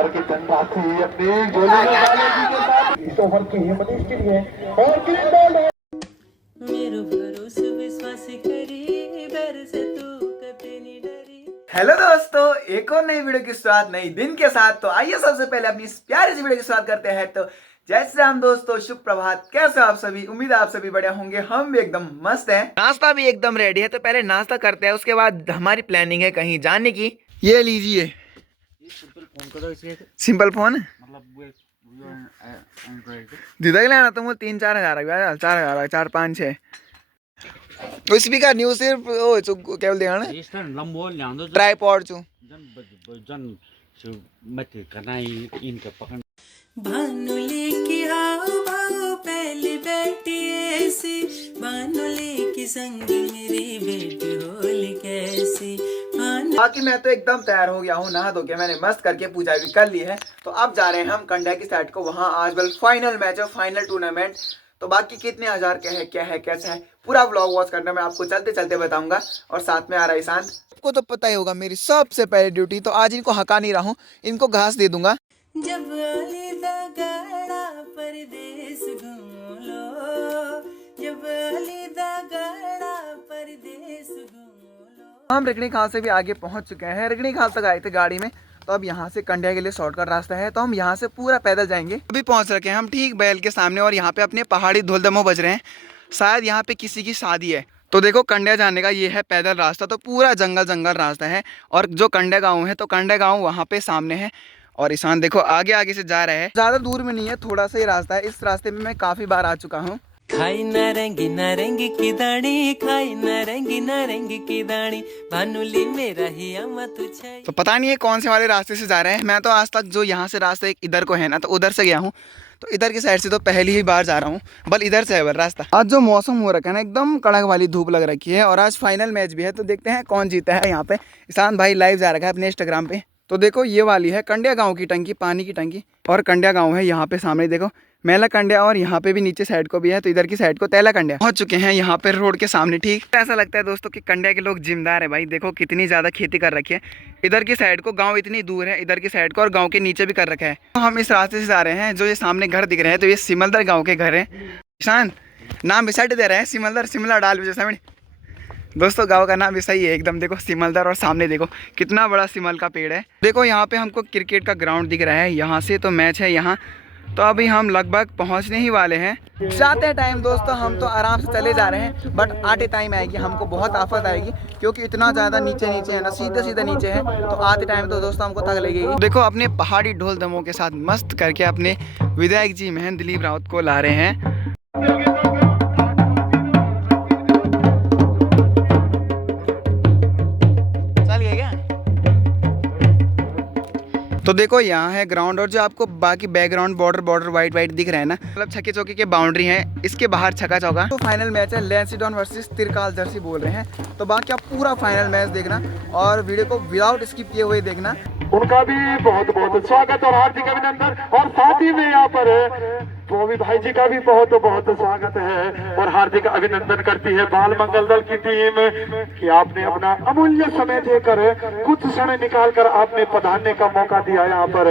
हजार की धनराशि अपनी झोली में डालेगी के साथ इस ओवर की ये मनीष के लिए और ग्रीन बॉल है। मेरो भरोसे विश्वास करी बेर से तू कभी नहीं डरी। हेलो दोस्तों, एक और नई वीडियो की शुरुआत नई दिन के साथ। तो आइए सबसे पहले अपनी इस प्यारी सी वीडियो की शुरुआत करते हैं। तो जय श्री राम दोस्तों, शुभ प्रभात। कैसे हो आप सभी? उम्मीद है आप सभी बढ़िया होंगे। हम भी एकदम मस्त हैं। नाश्ता भी एकदम रेडी है, तो पहले नाश्ता करते हैं, उसके बाद हमारी प्लानिंग है कहीं जाने की। ये लीजिए सिंपल फोन दीदा लेना तो 3-4 हजार 4-5-6 स्पीकर न्यू सिर्फ क्या बोलते हैं ट्राइपॉड चू भानुली की हाव भाव पहली बेटी ऐसी, भानुली की संग मेरी बेटी होली कैसी। बाकी मैं तो एकदम तैयार हो गया हूँ, नहा धो के मैंने मस्त करके पूजा भी कर ली है। तो अब जा रहे हैं हम कंड्या की साइड को। वहाँ आज बल फाइनल मैच है, फाइनल टूर्नामेंट। तो बाकी कितने हजार के है, क्या है, कैसा है, पूरा व्लॉग वॉच करना मैं आपको चलते चलते बताऊंगा। और साथ में आ रहा है ईशान। आपको तो पता ही होगा मेरी सबसे पहली ड्यूटी, तो आज इनको हका नहीं रहा हूँ, इनको घास दे दूंगा। जब अलीदा परदेस घूम लो, जब अलीदा परदेस घूम लो। हम रगड़ी खाल से भी आगे पहुंच चुके हैं। रगड़ी खाल तक आए थे गाड़ी में, तो अब यहाँ से कंड्या के लिए शॉर्टकट रास्ता है, तो हम यहाँ से पूरा पैदल जाएंगे। अभी पहुँच रखे हैं हम ठीक बैल के सामने, और यहाँ पे अपने पहाड़ी ढोल दमो बज रहे हैं। शायद यहाँ पे किसी की शादी है। तो देखो कंड्या जाने का ये है पैदल रास्ता, तो पूरा जंगल रास्ता है। और जो कंड्या गाँव है, तो कंड्या गाँव वहाँ पे सामने है। और ईशान देखो आगे आगे से जा रहे हैं, ज्यादा दूर में नहीं है, थोड़ा सा ही रास्ता है। इस रास्ते में मैं काफी बार आ चुका हूँ। खाई नारंगी की दानी, खाई नारंगी की दानी, भानुली मेरा ही अम्मा तुझे। तो पता नहीं है कौन से वाले रास्ते से जा रहे हैं। मैं तो आज तक जो यहाँ से रास्ता एक इधर को है ना, तो उधर से गया हूँ। तो इधर की साइड से तो पहली ही बार जा रहा हूँ, बल इधर से है बल रास्ता। आज जो मौसम हो रखा है ना, एकदम कड़क वाली धूप लग रखी है। और आज फाइनल मैच भी है, तो देखते हैं कौन जीता है। यहाँ पे ईशान भाई लाइव जा रखा है अपने इंस्टाग्राम पे। तो देखो ये वाली है कंड्या गांव की टंकी, पानी की टंकी। और कंड्या गांव है यहाँ पे सामने, देखो मेला कंड्या। और यहाँ पे भी नीचे साइड को भी है, तो इधर की साइड को तैला कंड्या। पहुंच चुके हैं यहाँ पे रोड के सामने। ठीक ऐसा लगता है दोस्तों कि कंड्या के लोग जिम्मेदार है भाई। देखो कितनी ज्यादा खेती कर रखी है। इधर की साइड को गाँव इतनी दूर है, इधर की साइड को, और गाँव के नीचे भी कर रखा है। तो हम इस रास्ते से जा रहे हैं। जो ये सामने घर दिख रहे हैं, तो ये सिमलदर गाँव के घर है। ईशान नाम भी साइड दे रहे हैं, सिमलदर शिमला डाल भी दोस्तों गांव का नाम भी सही है एकदम। देखो सिमलदर, और सामने देखो कितना बड़ा सिमल का पेड़ है। देखो यहाँ पे हमको क्रिकेट का ग्राउंड दिख रहा है, यहाँ से तो मैच है यहाँ। तो अभी हम लगभग पहुँचने ही वाले हैं। जाते टाइम दोस्तों हम तो आराम से चले जा रहे हैं, बट आते टाइम आएगी हमको बहुत आफत आएगी, क्योंकि इतना ज़्यादा नीचे है ना, सीधे नीचे है। तो आते टाइम तो दोस्तों हमको थक लगेगी। देखो अपने पहाड़ी ढोल दमों के साथ मस्त करके अपने विधायक जी महेंद्र दिलीप रावत को ला रहे हैं। तो देखो यहाँ है ग्राउंड, और जो आपको बाकी बैकग्राउंड बॉर्डर वाइट दिख रहा है ना, मतलब छक्के चौके के बाउंड्री है। इसके बाहर छक्का चौका। तो फाइनल मैच है लैंसिडॉन वर्सेस तिरकाल जर्सी बोल रहे हैं। तो बाकी आप पूरा फाइनल मैच देखना, और वीडियो को विदाउट स्किप किए हुए देखना। उनका भी बहुत बहुत स्वागत और हार्दिक अभिनंदन। और साथ ही में यहाँ पर बॉबी भाई जी का भी बहुत बहुत स्वागत है और हार्दिक अभिनंदन करती है बाल मंगल दल की टीम कि आपने अपना अमूल्य समय देकर कुछ समय निकाल कर आपने पधारने का मौका दिया। यहाँ पर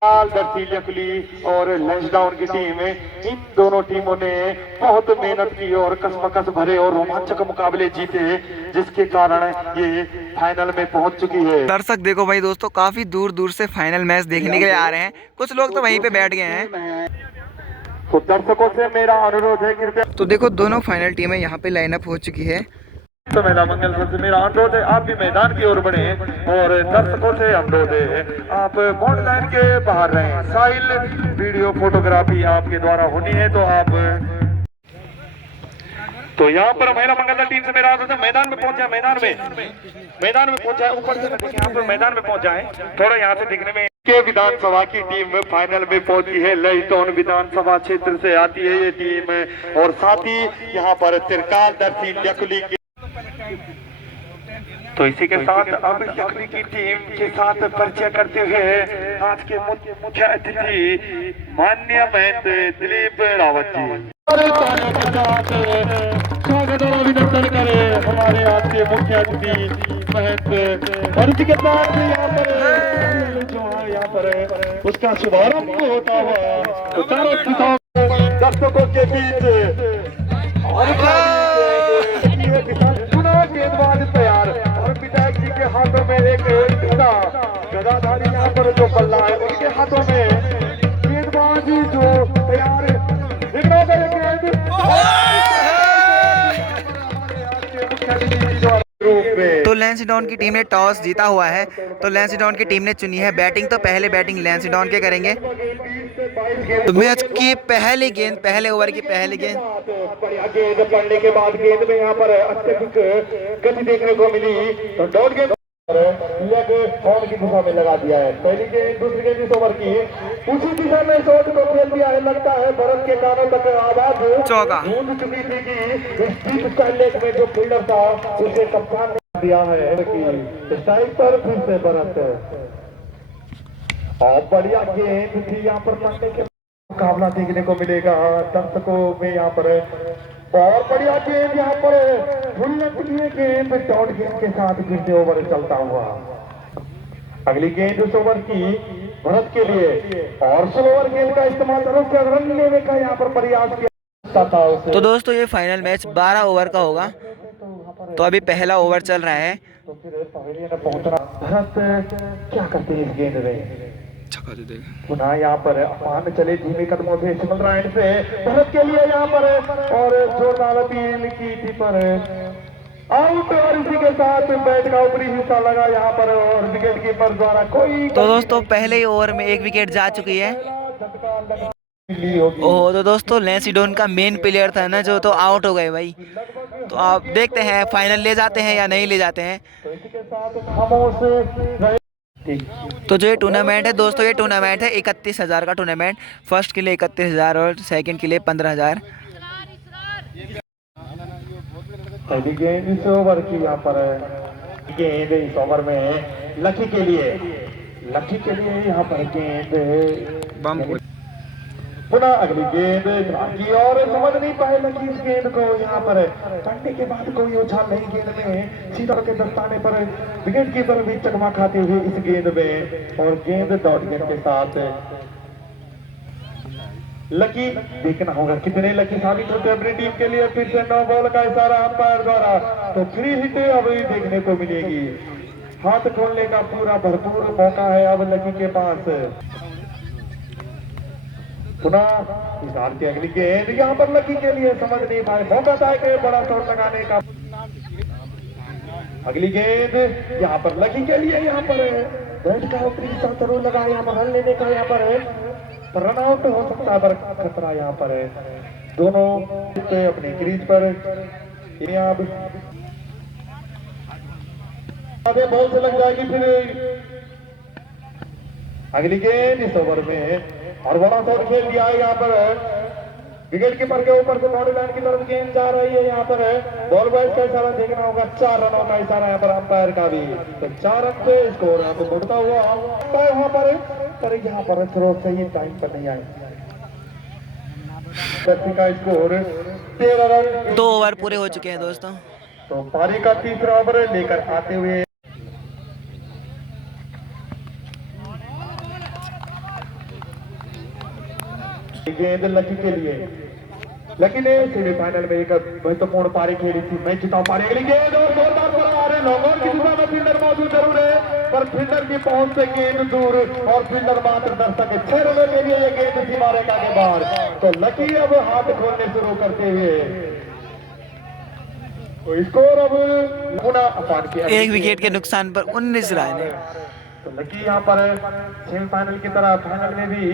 और लंचडाउन की टीम, इन दोनों टीमों ने बहुत मेहनत की और कसमकस भरे और रोमांचक मुकाबले जीते, जिसके कारण ये फाइनल में पहुंच चुकी है। दर्शक देखो भाई दोस्तों, काफी दूर से फाइनल मैच देखने के लिए आ रहे हैं। कुछ लोग तो वहीं पे बैठ गए हैं। तो दर्शकों से मेरा अनुरोध है कृपया। तो देखो दोनों फाइनल टीमें यहाँ पे लाइनअप हो चुकी है। तो मेरा मंगल से मेरा अनुरोध है आप भी मैदान की ओर बढ़े, और दर्शकों से अनुरोध है आप बॉर्डर लाइन के बाहर रहें। साइल वीडियो फोटोग्राफी आपके द्वारा होनी है, तो आप तो यहाँ पर महिला मंगल टीम से मेरा अनुरोध है मैदान में पहुंचा, मैदान में पहुंचा, ऊपर से देखें यहाँ पर मैदान में पहुंचा है। थोड़ा यहाँ से दिखने में के विधानसभा की टीम फाइनल में पहुंची है। लैंसिडॉन विधानसभा क्षेत्र से आती है ये टीम, और साथ ही यहाँ पर तिरकाल दर्शी लकुली की। तो इसी के साथ अब लकड़ी की टीम के साथ परिचय करते हुए आज के मुख्य अतिथि माननीय महेंद्र दिलीप रावत जी। स्वागत और अभिनंदन करें हमारे आज के मुख्य अतिथि महेंद्र। और इसी के साथ यहाँ पर जो है यहाँ पर उसका शुभारंभ होता हुआ तो चारों दिशाओं में दर्शकों के बीच और चुनाव गेंदबाज तैयार और विधायक जी के हाथों में एक गदाधारी यहाँ पर जो पल्ला है उनके हाथों में गेंदबाज जो तैयार तो लैंसडाउन की टीम ने टॉस जीता हुआ है, तो लैंसडाउन की टीम ने चुनी है बैटिंग। तो पहले बैटिंग लैंसडाउन के करेंगे। तो मैच की पहली गेंद, पहले ओवर की पहली गेंद बढ़िया गेंद पड़ने के बाद गेंद में यहाँ पर अत्यधिक गति देखने को मिली तो डॉट गेंद लेग फॉर्म की दिशा में लगा दिया है। पहली गेंद दूसरी गेंद इस ओवर की उसी दिशा में शॉट को खेल दिया है। लगता है बरस के कानों तक आवाज चौका गूंज चुकी थी कि इस डीप स्टाइल लेग में जो फील्डर था उसे कप्तान ने दिया है कि स्ट्राइक पर फिर से बरस और बढ़िया गेंद थी यहाँ पर पड़ने के मुकाबला देखने को मिलेगा दर्शकों में यहाँ पर और बढ़िया गेंद यहाँ पर गेंद डॉट गेंद के साथ फिर से ओवर चलता हुआ। अगली गेंद उस ओवर की भरत के लिए और स्लोअर गेंद का इस्तेमाल रन लेने का यहाँ पर प्रयास किया था उसे। तो दोस्तों ये फाइनल मैच 12 ओवर का होगा। तो अभी पहला ओवर चल रहा है। तो फिर पवेलियन पहुंचना भरत क्या करते हैं इस गेंद में पुनः यहाँ पर अपान चले धीमे कदमों से सिमल राइट से भरत के लिए यहाँ पर और जोरदार अपील की थी पर आउट और इसी के साथ बैट का ऊपरी हिस्सा लगा यहाँ पर और विकेट कीपर द्वारा कोई। तो दोस्तों पहले ही ओवर में एक विकेट जा चुकी है। ओह तो दोस्तों लैंसडाउन का मेन प्लेयर था ना जो, तो आउट हो गए भाई। तो आप देखते हैं फाइनल ले जाते हैं या नहीं ले जाते हैं। तो जो ये टूर्नामेंट है दोस्तों, ये टूर्नामेंट है 31,000 का टूर्नामेंट। फर्स्ट के लिए 31,000 और सेकंड के लिए 15,000। पहली गेंद इस ओवर की यहाँ पर गेंद इस ओवर में लकी के लिए यहाँ पर गेंद पुनः अगली गेंद की और समझ नहीं पाए लकी इस गेंद को यहाँ पर पढ़ने के बाद कोई उछाल नहीं गेंद में सीधा के दस्ताने पर विकेट कीपर भी चकमा खाते हुए इस गेंद में और गेंद डॉट गेंद के साथ लकी देखना होगा कितने लकी साबित होते अपनी टीम के लिए। फिर से 9 बॉल का इशारा अंपायर द्वारा तो फ्री हिट अब देखने को मिलेगी। हाथ खोलने का पूरा भरपूर मौका है अब लकी के पास। पुनः इशार की अगली गेंद यहाँ पर लकी के लिए समझ नहीं पाए, मौका था कि बड़ा शॉट लगाने का। अगली गेंद यहाँ पर लकी के लिए यहाँ पर बैट का ऊपरी हिस्सा जरूर लगा यहाँ पर रन लेने का यहाँ पर रन आउट हो सकता है पर खतरा यहाँ पर है। दोनों अपनी क्रीज पर आगे बॉल से लग जाएगी। फिर अगली गेंद इस ओवर में और बड़ा शॉट खेल दिया है यहाँ पर विकेट कीपर के ऊपर से बाउंड्री लाइन की तरफ गेंद जा रही है। यहाँ पर बॉल बॉयज का इशारा देखना होगा। 4 रनों का इशारा यहाँ पर अंपायर का भी। तो 4 रन पे स्कोर यहाँ पर बढ़ता हुआ वहां पर यहाँ पर थ्रो सही टाइम पर नहीं आए। का स्कोर 13 रन। 2 ओवर पूरे हो चुके हैं दोस्तों। तो पारी का तीसरा ओवर लेकर आते हुए गेंद लकी के लिए। लकी ने सेमीफाइनल में एक महत्वपूर्ण पारी खेली थी, मैच जिता पारी। अगली गेंद और जोरदार पर आ रहे लॉन्ग ऑन की दिशा में फील्डर मौजूद जरूर है पर फील्डर की पहुंच से गेंद दूर और फील्डर मात्र दर्शक 6 रनों के लिए ये गेंद सीमा रेखा के बाहर। तो लकी अब हाथ खोलने शुरू करते हुए तो स्कोर अब पुनः एक विकेट के नुकसान पर 19 रन। तो लकी यहाँ पर सेमीफाइनल की तरह फाइनल में भी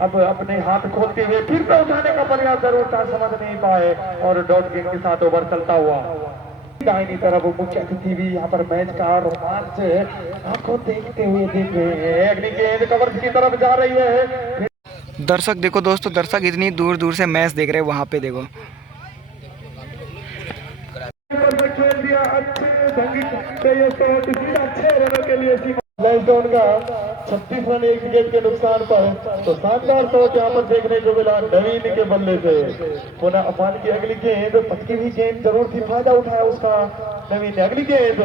अब अपने हाथ खोलते हुए फिर से उठाने का प्रयास जरूर था, समझ नहीं पाए और डॉट गेंद के साथ ओवर चलता हुआ। दाहिनी तरफ मुख्य अतिथि भी यहाँ पर मैच का रोमांच आंखों देखते हुए देख रहे हैं। अगली गेंद कवर की तरफ जा रही है। दर्शक देखो दोस्तों, दर्शक इतनी दूर दूर से मैच देख रहे हैं। वहां पे देखो खेल दिया अच्छे ढंग से 6 रनों के लिए तो उनका 36 रन एक विकेट के नुकसान पर। तो शानदार शॉट यहाँ पर देखने को मिला नवीन के बल्ले से। पुनः अफान की अगली गेंद, पटकी हुई गेंद जरूर थी, फायदा उठाया उसका नवीन ने। अगली गेंद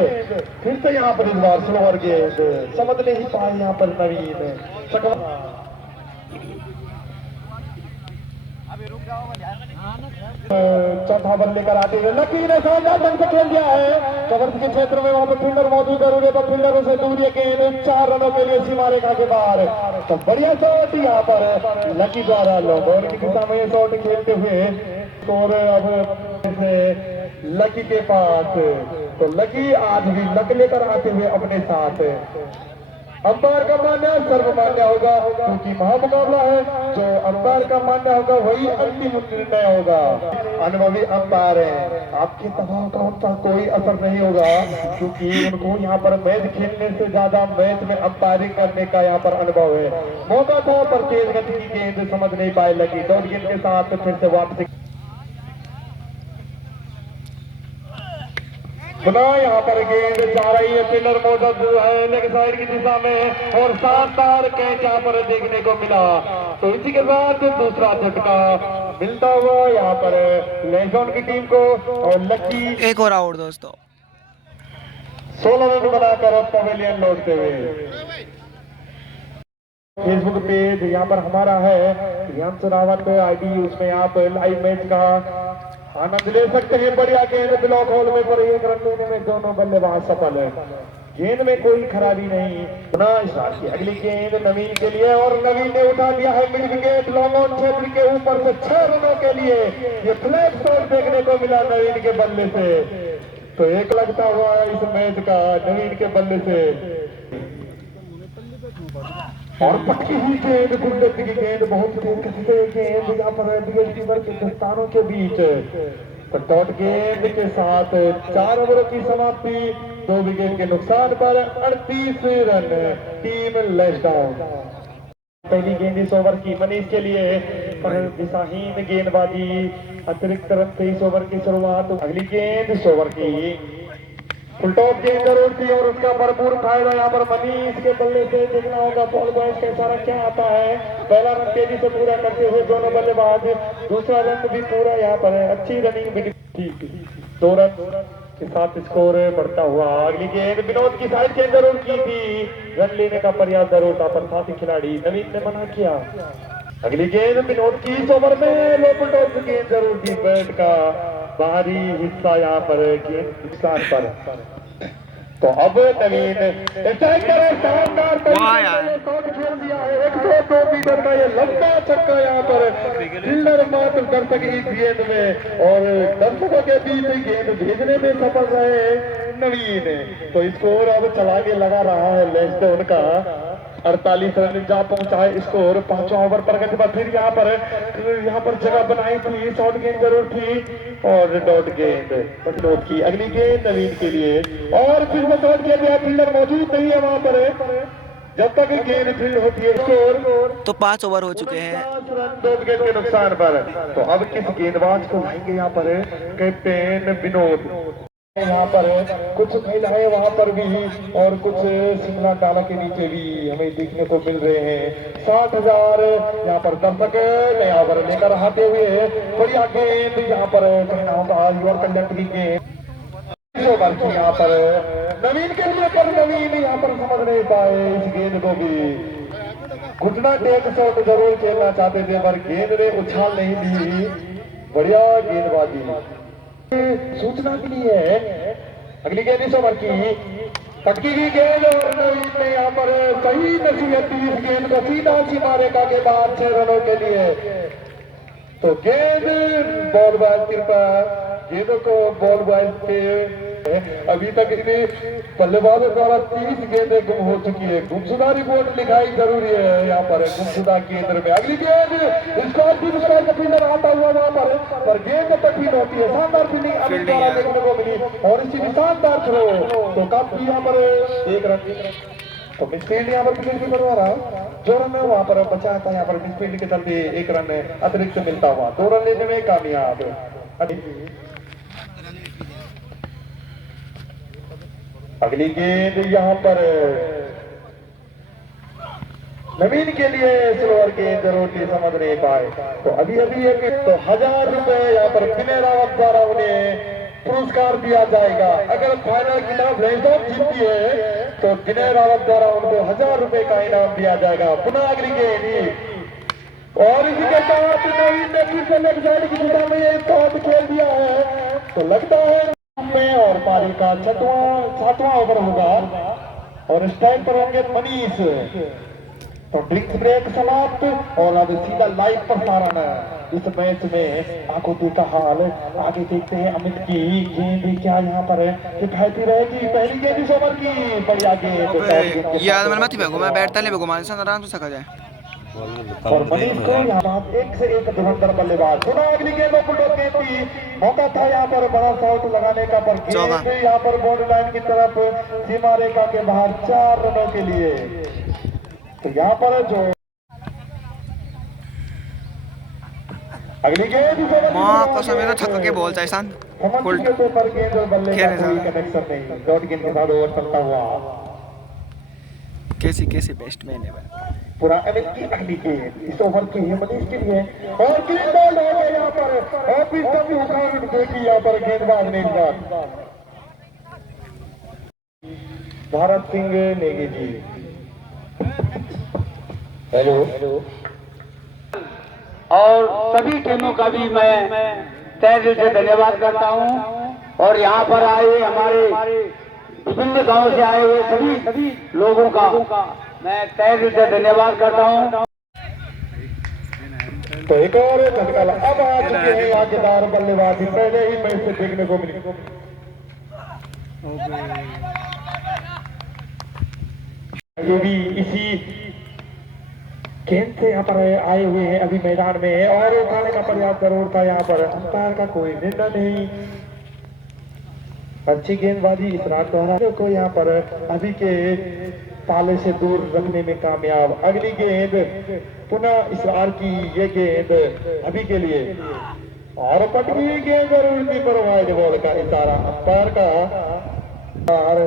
फिर से यहाँ पर इस बार स्लोअर गेंद, समझ नहीं पाए यहाँ पर नवीन। चौथा बल लेकर आते हुए लकी ने शानदार ढंग से खेल दिया है कवर के क्षेत्र में। वहां पर फील्डर मौजूद है, रूढ़े पर फील्डरों से दूर ये गेंद 4 रनों के लिए सीमा रेखा के बाहर। तो बढ़िया शॉट यहाँ पर लकी द्वारा लाहौर की दिशा में शॉट खेलते हुए स्कोर अब से लकी के पास। तो लकी आज भी लक लेकर आते हुए अपने साथ। अंपायर का मान्य सर्वमान्य होगा, क्योंकि महामुकाबला है। जो अंपायर का मान्य होगा वही अंतिम निर्णय होगा। अनुभवी अंपायर है, आपके दबाव का उन पर कोई असर नहीं होगा, क्योंकि उनको यहाँ पर मैच खेलने से ज्यादा मैच में अंपायरिंग करने का यहाँ पर अनुभव है। मौका था पर तेज गति की गेंद समझ नहीं पाए लगी। डॉट गेंद के साथ फिर से वापसी पुनः यहाँ पर गेंद जा रही है, फील्डर मौजूद है लेग साइड की दिशा में और शानदार कैच यहाँ पर देखने को मिला। तो इसी के साथ दूसरा झटका मिलता हुआ यहाँ पर लेजोन की टीम को। और लकी एक और आउट दोस्तों। 16 रन बनाकर पवेलियन लौटते हुए। फेसबुक पेज यहाँ पर हमारा है प्रियांशु रावत ID, उसमें आप लाइव मैच का आनंद ले सकते हैं। बढ़िया गेंद ब्लॉक होल में पर 1 रन लेने में दोनों बल्लेबाज सफल है। गेंद में कोई खराबी नहीं। अगली गेंद नवीन के लिए और नवीन ने उठा दिया है मिड विकेट लॉन्ग ऑन क्षेत्र के ऊपर से 6 रनों के लिए। ये फ्लैग शॉट देखने को मिला नवीन के बल्ले से। तो एक लगता हुआ इस मैच का नवीन के बल्ले से। और पटकी हुई गेंद, गुंडती की गेंद, बहुत तेज गेंद यहाँ पर कीपर के दस्तानों के बीच। तो डॉट गेंद के साथ 4 ओवरों की समाप्ति, 2 विकेट के नुकसान पर 38 रन, टीम लेस डाउन। पहली गेंद इस ओवर की मनीष के लिए पर दिशाहीन गेंदबाजी, अतिरिक्त रन 23 ओवर की शुरुआत। अगली गेंद इस ओवर की फुल टॉप गेंद जरूर थी और उसका भरपूर फायदा यहाँ पर मनीष के बल्ले से देखना होगा। बॉल बॉयज का इशारा क्या आता है। पहला रन तेजी से पूरा करते हुए दोनों बल्लेबाज, दूसरा रन भी पूरा यहाँ पर है। अच्छी रनिंग ठीक, 2 रन के साथ स्कोर बढ़ता हुआ। अगली गेंद विनोद की साइड गेंद जरूर की थी, रन लेने का प्रयास जरूर था पर साथी खिलाड़ी नवीन ने मना किया। अगली गेंद विनोद की इस ओवर में लोकल टॉप गेंद जरूर थी, बैट का बाहरी हिस्सा यहाँ पर गेंद नुकसान पर। तो अब नवीन शानदार शॉट खेल दिया है 102 मीटर का ये लंबा छक्का यहाँ पर फील्डर मात्र दर्शक एक गेंद में और दर्शकों के बीच गेंद भेजने में सफल रहे नवीन। तो स्कोर अब चला के लगा रहा है लेस्टन का। 48 रन जा पहुंचा है स्कोर। 5वां ओवर प्रगति पर फिर यहाँ पर जगह बनाई थी, शॉर्ट गेंद जरूर थी और डॉट गेंद विनोद की। अगली गेंद नवीन के लिए और फिर वो शॉर्ट गेंद फील्डर मौजूद नहीं है वहां पर जब तक गेंद फील्ड होती है। स्कोर तो 5 ओवर हो चुके हैं, 5 रन 2 विकेट के नुकसान पर। तो अब किस गेंदबाज को लाएंगे यहाँ पर कैप्टन विनोद। यहाँ पर कुछ महिलाएं वहां पर भी और कुछ शिमला डाला के नीचे भी हमें देखने को मिल रहे हैं। 60,000 यहाँ पर दर्शक नया ओवर लेकर आते हुए बढ़िया गेंद यहाँ पर कहना होगा युवा कल्याण की गेंद यहाँ पर नवीन के लिए पर नवीन यहाँ पर समझ नहीं पाए इस गेंद को भी। घुटना टेक शॉट जरूर खेलना चाहते थे पर गेंद ने उछाल नहीं दी। बढ़िया गेंदबाजी सूचना के लिए है। अगली गेंद इस ओवर की पटकी की गेंद और नवीन ने यहाँ पर सही नसीहत दी इस गेंद को सीधा सीमा रेखा के बाद 6 रनों के लिए। तो गेंद बॉल बॉय कृपा गेंदों को बॉल बॉय के अभी तक बल्लेबाजों द्वारा 30 गेंदें गुम हो चुकी है। गुमशुदा रिपोर्ट लिखाई जरूरी है यहाँ पर गुमशुदा केंद्र में। अगली गेंद फील्डर आता हुआ वहां पर गेंद तकलीफ होती है। शानदार फील्डिंग अभी द्वारा देखने को मिली और इसी भी शानदार थ्रो। तो काफी यहाँ पर 1 रन तो मिसफील्ड यहाँ पर विकेट कीपर द्वारा जो रन है वहां पर बचा था। यहाँ पर मिसफील्ड के चलते 1 रन अतिरिक्त मिलता हुआ 2 रन लेने में कामयाब। अगली गेंद यहाँ पर नवीन के लिए स्लोअर गेंद रोटी समझ नहीं पाए, तो अभी अभी एक तो 1000 रुपए यहाँ पर विनय रावत द्वारा उन्हें पुरस्कार दिया जाएगा। अगर फाइनल खिताब लैंडस्टॉन जीतती है तो विनय रावत द्वारा उनको 1000 रुपए का इनाम दिया जाएगा। पुनः अगली गेंद और इसी के साथ नवीन ने फिर से लेफ्ट साइड की दिशा में ये टॉप खेल दिया है, तो लगता है में और पारी का 7वां ओवर होगा और स्ट्राइक पर होंगे मनीष। तो ड्रिंक्स ब्रेक समाप्त और अब सीधा लाइव प्रसारण इस मैच में आंखों देखा हाल। आगे देखते हैं अमित की गेंद क्या यहाँ पर किफायती रहेगी। पहली गेंद इस ओवर की बढ़िया गेंद याद मन मत भेगो, मैं बैठता नहीं भेगो, मान से आराम से सका जाए। और मनीष को यहाँ एक से एक धुरंधर बल्लेबाज। सुना अगली गेंद में बुलडॉग गेंद की मौका था यहाँ पर बड़ा शॉट लगाने का, पर गेंद यहाँ पर बॉर्डर लाइन की तरफ सीमा रेखा के बाहर 4 रनों के लिए। तो यहाँ पर जो अगली गेंद मां कसम है तो छक्का के बॉल चाहिए सान फुल पर गेंद और बल्ले का कोई कनेक्शन नहीं। डॉट गेंद के साथ ओवर चलता हुआ कैसी बेस्ट मैन है पूरा अमित की अगली गेंद इस ओवर की है मनीष के लिए और ग्रीन बॉल हो गया यहाँ पर। और भी कभी उखाड़ देखी यहाँ पर गेंदबाज ने इस बार भारत सिंह नेगी जी। हेलो और सभी टीमों का भी मैं तहे दिल से धन्यवाद करता हूं और यहाँ पर आए हमारे विभिन्न गांव से आए हुए सभी लोगों का मैं तहे दिल से धन्यवाद करता हूं। तो एक और झटका अब आ चुके हैं आगेदार बल्लेबाजी पहले ही मैच से देखने को मिली। ये भी इसी गेंद से यहाँ पर आए हुए हैं अभी मैदान में और उठाने का प्रयास जरूर था यहाँ पर, अंपायर का कोई निर्णय नहीं। अच्छी गेंदबाजी इसरार दोहरा को यहाँ पर अभी के पाले से दूर रखने में कामयाब। अगली गेंद पुनः इसरार की ये गेंद अभी के लिए और पटकी गेंद जरूर थी पर वाइड बॉल का इशारा अंपायर का। और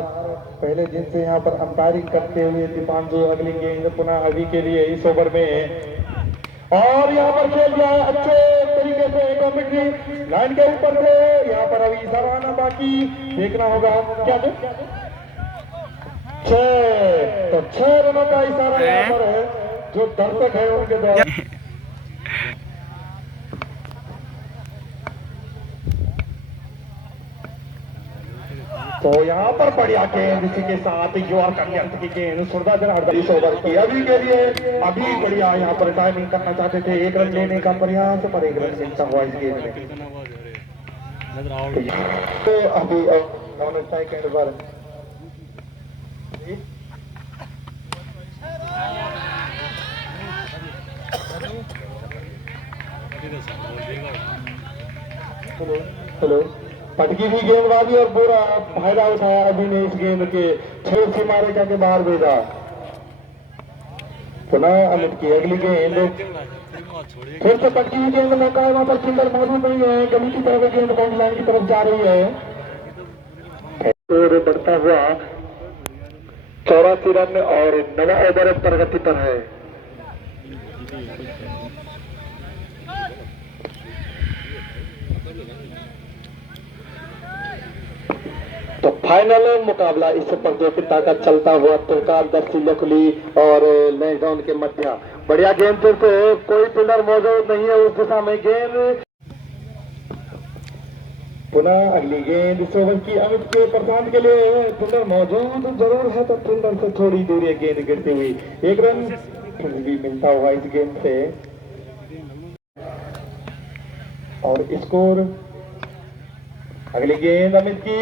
पहले दिन से यहाँ पर अंपायरिंग करते हुए दीपांशु अगली गेंद पुनः अभी के लिए इस ओवर में और यहाँ पर खेल दिया है अच्छे तरीके से कमेंट्री लाइन के ऊपर से। यहाँ पर अभी इशारा आना बाकी देखना होगा क्या 6 तो 6 रनों का इशारा यहाँ पर है जो दर्शक है उनके द्वारा। तो यहाँ पर बढ़िया गेंद इसी के साथ यॉर्कर की गेंद सुरदाजन इस ओवर की अभी के लिए अभी बढ़िया यहाँ पर टाइमिंग करना चाहते थे 1 रन लेने का प्रयास पर 1 रन मिलता हुआ इस गेंद में। तो अभी सेकंड पर हेलो पटकी भी गेंदबाजी और पूरा फायदा उठाया अभी ने इस गेंद के 6 सीमा रेखा के बाहर भेजा। पुनः अमित की अगली गेंद फिर से पटकी हुई गेंद मौका है वहां पर फील्डर मौजूद नहीं है। गली की तरफ गेंद बाउंड्री लाइन की तरफ जा रही है और बढ़ता हुआ 84 रन और 9 ओवर प्रगति पर है। तो फाइनल मुकाबला इस प्रतियोगिता का चलता हुआ तुर्कादर्शी लखली और लैंडडाउन के मध्य बढ़िया गेंद से कोई फील्डर मौजूद नहीं है उस दिशा में गेंद पुनः अगली गेंद इस ओवर की अमित के प्रशांत के लिए फील्डर मौजूद जरूर है तो फील्डर से थोड़ी दूरी गेंद गिरती हुई 1 रन भी मिलता हुआ इस गेंद से और स्कोर। अगली गेंद अमित की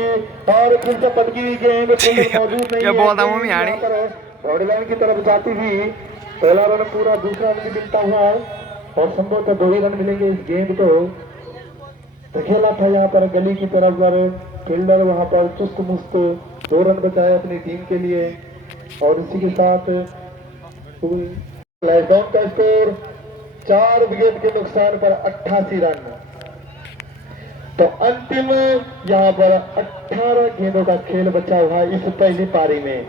और फिर से पटकी गेंद मौजूद नहीं है बॉडी लाइन की तरफ जाती हुई पहला रन पूरा दूसरा रन मिलता हुआ और संभवतः 2 ही रन मिलेंगे इस गेंद को। तो खेला था यहाँ पर गली की तरफ पर फील्डर वहां पर चुस्त मुस्त 2 रन बचाए अपनी टीम के लिए और इसी के साथ लैंडडाउन का स्कोर 4 विकेट के नुकसान पर 88 रन। तो अंतिम यहाँ पर 18 गेंदों का खेल बचा हुआ इस पहली पारी में।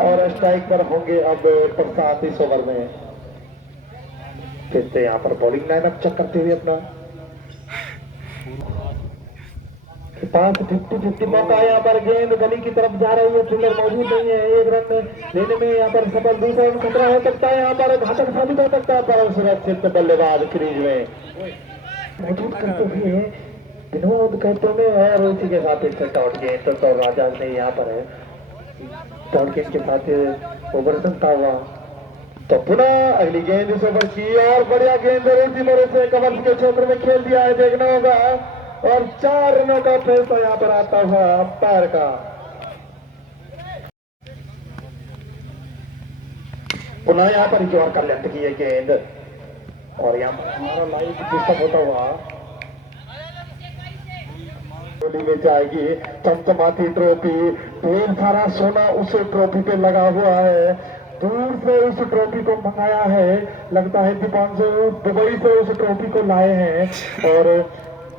और स्ट्राइक पर होंगे अब प्रसाद इस ओवर में। फिर से यहाँ पर बॉलिंग लाइनअप चेक करते हुए अपना 50-50 मौका। यहाँ पर गेंद गली की तरफ जा रही है, फील्डर मौजूद नहीं है। एक रन लेने में यहाँ पर सफल, दूसरा रन खतरा हो सकता है, यहाँ पर घातक साबित हो सकता है, पर सुरक्षित बल्लेबाज क्रीज में मौजूद करते हुए विनोद कहते हुए और उसी के साथ एक टॉट गेंद तो राजा ने यहाँ पर टॉट गेंद के साथ ओवर चलता हुआ। तो पुनः अगली गेंद इस ओवर की और बढ़िया गेंद इसी मेरे से कवर के क्षेत्र में खेल दिया है, देखना होगा। और 4 रनों का फैसला यहाँ पर आता हुआ अंपायर का। पुनः यहाँ पर जोर कर लेते की है गेंद और यहाँ पर लाइट डिस्टर्ब होता हुआ में जाएगी चमचमाती ट्रॉफी। ढेर सारा सोना उस ट्रॉफी पे लगा हुआ है, दूर से उस ट्रॉफी को मंगाया है, लगता है दीपांशु दुबई से उस ट्रॉफी को लाए हैं और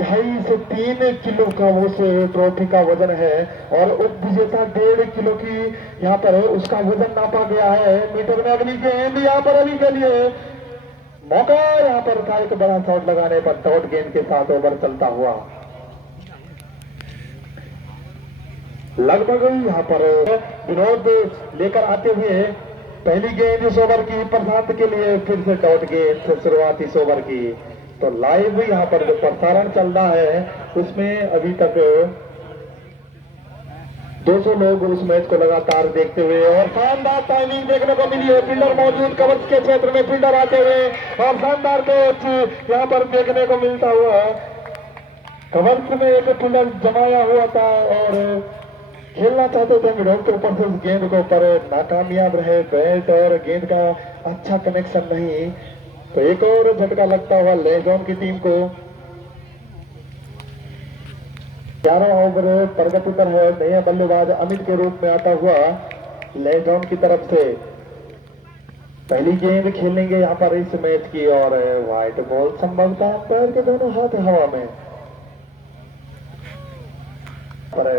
2.5 से 3 किलो का उस ट्रॉफी का वजन है और उप विजेता 1.5 किलो की यहाँ पर उसका वजन नापा गया है मीटर में। अगली गेंद यहाँ पर अभी के लिए मौका, यहाँ पर का एक बड़ा शॉट लगाने पर डॉट गेंद के साथ ओवर चलता हुआ लगभग यहाँ पर विनोद लेकर आते हुए पहली गेंद इस ओवर की प्रशांत के लिए फिर से डॉट गेंद से शुरुआत इस ओवर की। तो लाइव यहाँ पर जो प्रसारण चल रहा है उसमें अभी तक 200 लोग उस मैच को लगातार देखते हुए और शानदार टाइमिंग देखने को मिली है। फील्डर मौजूद कवच के क्षेत्र में, फील्डर आते हुए और शानदार कैच यहाँ पर देखने को मिलता हुआ। कवच में एक फील्डर जमाया हुआ था और खेलना चाहते थे विनोद के ऊपर से उस गेंद को, पर नाकामयाब रहे। बैट और गेंद का अच्छा कनेक्शन नहीं, तो एक और झटका लगता हुआ लेजोन की टीम को। 11 ओवर प्रगति पर है, नया बल्लेबाज अमित के रूप में आता हुआ लेजोन की तरफ से पहली गेंद खेलेंगे यहाँ पर इस मैच की और व्हाइट बॉल संभवतः पैर के दोनों हाथ हवा में। पर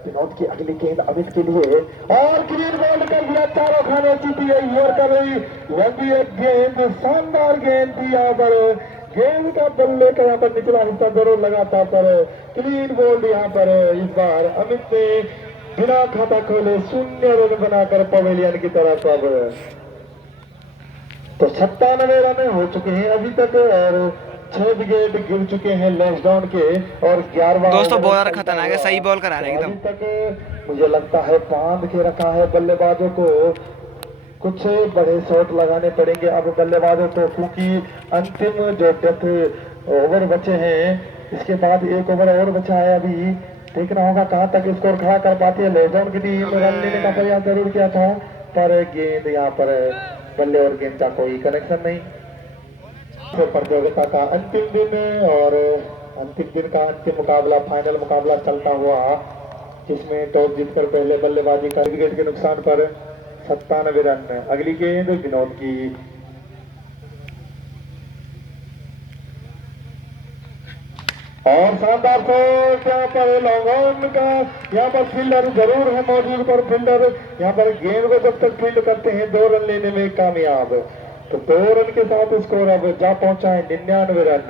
विनोद की अगली गेंद अमित के लिए और ग्रीन बॉल कर दिया, चारों खाने जीती है यॉर्कर लंबी एक गेंद, शानदार गेंद थी यहाँ पर। गेंद का बल्ले का यहाँ पर निचला हिस्सा जरूर लगा था, पर क्लीन बोल्ड यहाँ पर इस बार अमित ने बिना खाता खोले 0 रन बनाकर पवेलियन की तरफ। अब तो 97 रन हो चुके हैं अभी तक और 6 विकेट गिर चुके हैं लॉकडाउन के और 11वां दोस्तों बॉलर खतरनाक है, सही बॉल करा रहे हैं अभी एकदम। तक मुझे लगता है बांध के रखा है बल्लेबाजों को, कुछ बड़े शॉट लगाने पड़ेंगे अब बल्लेबाजों को, क्योंकि अंतिम जो डेथ ओवर बचे हैं इसके बाद 1 ओवर और बचा है। अभी देखना होगा कहां तक स्कोर खड़ा कर पाती है लॉकडाउन की टीम। रन लेने का प्रयास जरूर किया था, पर गेंद यहाँ पर बल्ले और गेंद का कोई कनेक्शन नहीं। प्रतियोगिता का अंतिम दिन और अंतिम दिन का अंतिम मुकाबला, फाइनल मुकाबला चलता हुआ, जिसमें टॉस जीतकर पहले बल्लेबाजी का विकेट के नुकसान पर 97 रन। अगली गेंद विनोद की और शानदार शॉट यहाँ पर लॉन्ग ऑन का। यहाँ पर फील्डर जरूर है मौजूद, पर फील्डर यहाँ पर गेंद को जब तक फील्ड करते हैं 2 रन लेने में कामयाब। तो 2 रन के साथ स्कोर अब जा पहुंचा है 99 रन।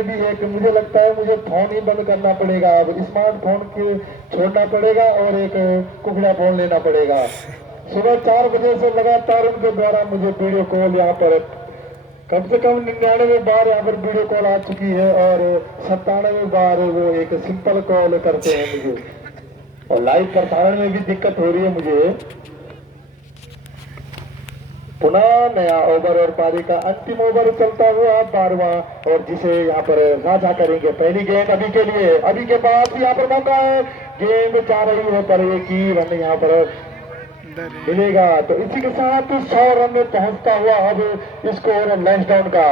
भी है कि मुझे लगता है मुझे फोन ही बंद करना पड़ेगा, अब स्मार्टफोन के छोड़ना पड़ेगा और एक कुकड़ा फोन लेना पड़ेगा। सुबह 4 बजे से लगातार उनके द्वारा मुझे वीडियो कॉल यहाँ पर कम से कम 99 बार यहाँ पर वीडियो कॉल आ चुकी है और 97 बार वो एक सिंपल कॉल करते हैं मुझे, और लाइव प्रसारण में भी दिक्कत हो रही है मुझे। पुनः नया ओवर और पारी का अंतिम ओवर चलता हुआ 12वां, और जिसे यहाँ पर साझा करेंगे। पहली गेंद अभी के लिए, अभी के बाद भी यहाँ पर मौका है, गेंद जा रही है पर एक ही रन यहाँ पर मिलेगा। तो इसी के साथ 100 रन में पहुंचता हुआ अब स्कोर लॉकडाउन का।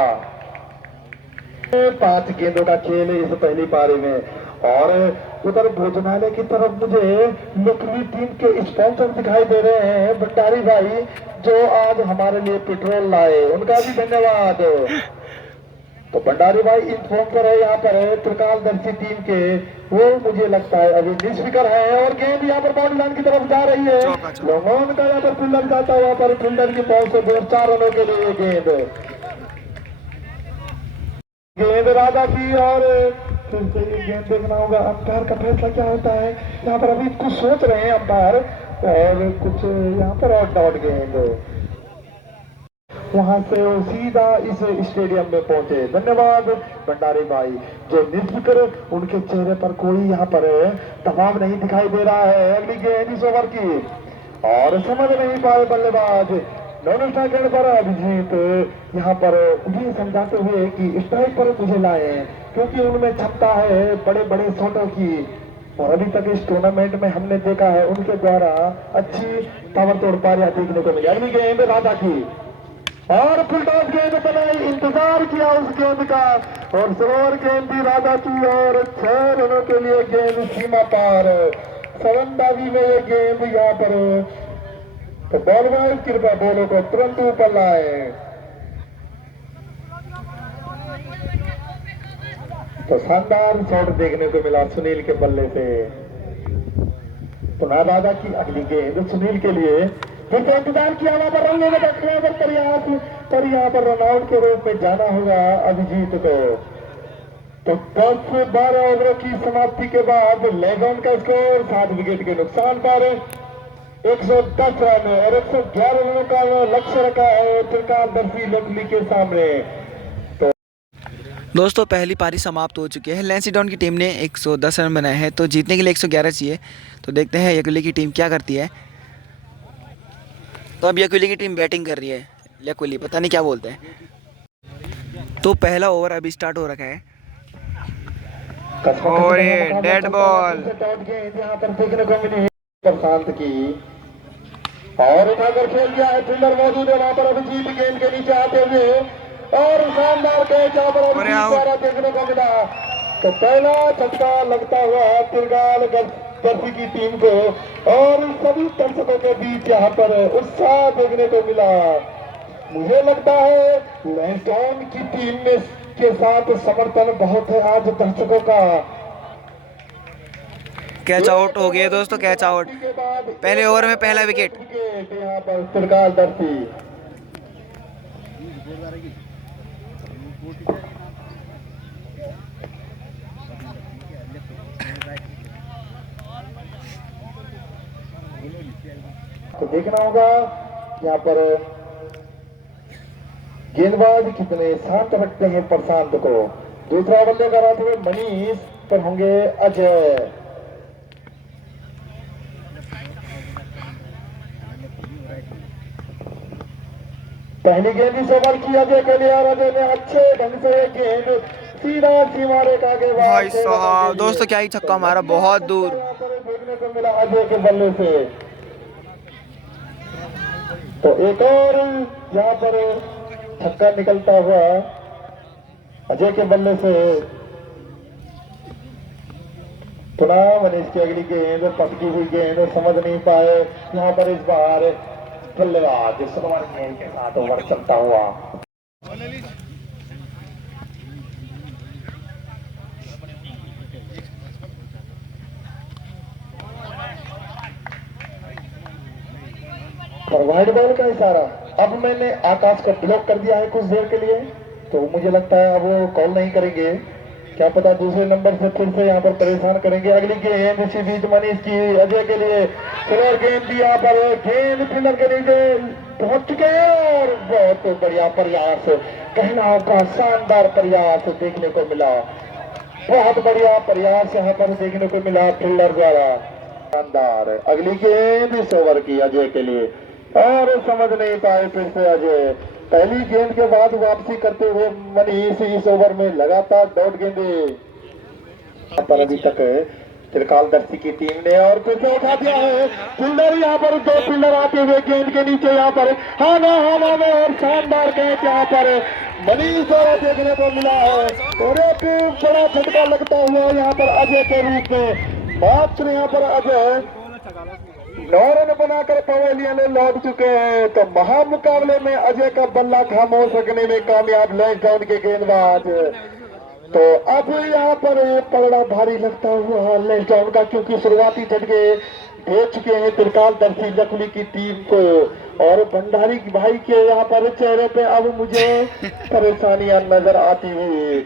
5 गेंदों का खेल इस पहली पारी में, और उधर भोजनालय की तरफ मुझे लखनऊ टीम के स्पॉन्सर दिखाई दे रहे हैं, भंडारी भाई, जो आज हमारे लिए पेट्रोल लाए, उनका भी धन्यवाद। तो भंडारी भाई इन्फॉर्म कर रहे हैं यहाँ पर त्रिकालदर्शी टीम के, वो मुझे लगता है अभी निष्फिकर है और गेंद यहाँ पर बाउंड्री लाइन की तरफ जा रही है। लोगों का यहाँ पर फील्डर जाता है, यहाँ पर फील्डर की पहुंच से दूर 4 रनों के लिए गेंद राजा की। और फिर से ये गेंद देखना होगा अंपायर का फैसला क्या होता है। यहाँ पर अभी कुछ सोच रहे हैं अंपायर और कुछ यहाँ पर और डॉट गेंद वहां से वो सीधा इस स्टेडियम में पहुंचे। धन्यवाद भंडारी भाई, जो निर्फिक्र, उनके चेहरे पर कोई यहाँ पर दबाव नहीं दिखाई दे रहा है। अगली गेंद इस ओवर की और समझ नहीं पाए बल्लेबाज दोनों सेकंड पर अभिजीत यहाँ पर उन्हें समझाते हुए कि स्ट्राइक पर मुझे लाए, क्योंकि उनमें क्षमता है बड़े बड़े शॉटों की और अभी तक इस टूर्नामेंट में हमने देखा है उनके द्वारा अच्छी ताबड़तोड़ पारियां देखने को मिली। अगली गेंद राजा की और फुल टॉस गेंद बनाई, इंतजार किया उस गेंद का और सरोवर गेंद भी राजा की और 6 रनों के लिए गेंद सीमा पार। सरंदाजी में ये गेंद यहाँ पर, तो बॉलर कृपया बॉलों को तुरंत ऊपर लाए। तो शानदार शॉट देखने को मिला सुनील के बल्ले से। पुनः राजा की अगली गेंद सुनील के लिए, फिर से इंतजार किया वहां पर रंगे में रखने पर प्रयास, पर यहाँ पर रनआउट के रूप में जाना होगा अभिजीत को। तो 10 से 12 ओवरों की समाप्ति के बाद लेग ऑन का स्कोर 7 विकेट के नुकसान पर 110 रन और 111 रनों का लक्ष्य रखा है त्रिकालदर्शी लोकली के सामने। दोस्तों पहली पारी समाप्त हो चुकी है। लैंसीडाउन की टीम ने 110 रन बनाए हैं, तो जीतने के लिए 111 चाहिए। तो देखते हैं यकुली की टीम क्या करती है। तो अब यकुली की टीम बैटिंग कर रही है। यकुली पता नहीं क्या बोलते हैं। तो पहला ओवर अभी स्टार्ट हो रखा है और ये डेड बॉल यहाँ पर देखने को मिली है प्रशांत की और उठाकर खेल दिया है। फील्डर मौजूद है वहां पर अभिजीत गेंद के नीचे आते हुए और शानदार कैच यहाँ पर अभिजीत द्वारा देखने को मिला। तो पहला झटका लगता हुआ त्रिकालदर्शी की टीम को और सभी दर्शकों के बीच यहाँ पर उत्साह देखने को मिला। मुझे लगता है लैंसडाउन की टीम में के साथ समर्थन बहुत है आज दर्शकों का। कैच आउट हो गया दोस्तों, कैच आउट। पहले ओवर में पहला विकेट यहाँ पर त्रिकालदर्शी। तो देखना होगा यहाँ पर गेंदबाज कितने शांत रखते हैं प्रशांत को। दूसरा बल्ले का रात में मनीष पर होंगे अजय। पहली गेंद इस ओवर की अजय के लिए और अजय ने अच्छे ढंग से गेंद सीधा सीमा रेखा के भाई साहब दोस्तों क्या ही छक्का मारा, बहुत दूर देखने को मिला अजय के बल्ले से। तो एक और यहाँ पर छक्का निकलता हुआ अजय के बल्ले से। पुनः मनीष की अगली गेंद पटकी हुई गेंद समझ नहीं पाए यहाँ पर इस बार बल्लेबाज सलमान गेंद के साथ ओवर चलता हुआ। और वाइड बॉल का इशारा। अब मैंने आकाश को ब्लॉक कर दिया है कुछ देर के लिए, तो मुझे लगता है अब वो कॉल नहीं करेंगे, क्या पता दूसरे नंबर से फिर से यहाँ पर परेशान करेंगे। अगली गेंद इसी बीच मनीष की अजय के लिए स्लोअर गेंद भी यहाँ पर गेंद फील्डर के नीचे पहुंच चुके हैं और बहुत बढ़िया प्रयास, कहना का शानदार प्रयास देखने को मिला। बहुत बढ़िया प्रयास यहाँ पर देखने को मिला फील्डर द्वारा, शानदार। अगली गेंद इस ओवर की अजय के लिए और समझ नहीं पाए फिर से अजय। पहली गेंद के बाद वापसी करते हुए मनीष इस ओवर में लगातार डॉट गेंदें पर अभी तक त्रिकालदर्शी की टीम ने और फिर से उठा दिया है। फील्डर यहाँ पर 2 फील्डर आते हुए गेंद के नीचे यहाँ पर हाना में और शानदार कैच यहाँ पर मनीष द्वारा देखने को मिला है और एक बड़ा झटका लगता हुआ यहाँ पर अजय के रूप में। मात्र यहाँ पर अजय नौरन बनाकर पवेलियन लौट चुके हैं। तो महामुकाबले में अजय का बल्ला खामोश रखने में कामयाब लैंड डाउन के गेंदबाज। तो अब यहाँ पर पगड़ा भारी लगता हुआ लैंड डाउन का, क्योंकि शुरुआती झटके दे चुके हैं त्रिकाल दर्शी लखली की टीम को। और भंडारी भाई के यहाँ पर चेहरे पे अब मुझे परेशानियां नजर आती हुई,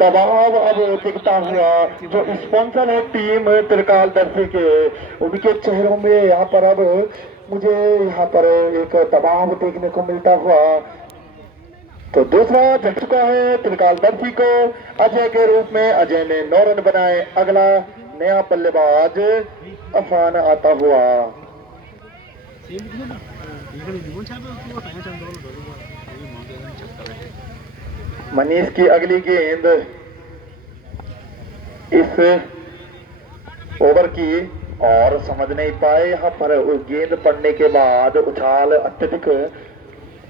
दबाव अब दिखता हुआ। जो स्पॉन्सर है टीम त्रिकाल दर्शी के, उनके चेहरों में यहाँ पर अब मुझे यहाँ पर एक दबाव देखने को मिलता हुआ। तो दूसरा जग चुका है त्रिकाल दर्शी को अजय के रूप में। अजय ने 9 रन बनाए। अगला नया बल्लेबाज अफान आता हुआ। मनीष की अगली गेंद इस ओवर की, और समझ नहीं पाए यहाँ पर उस गेंद पड़ने के बाद उछाल अत्यधिक।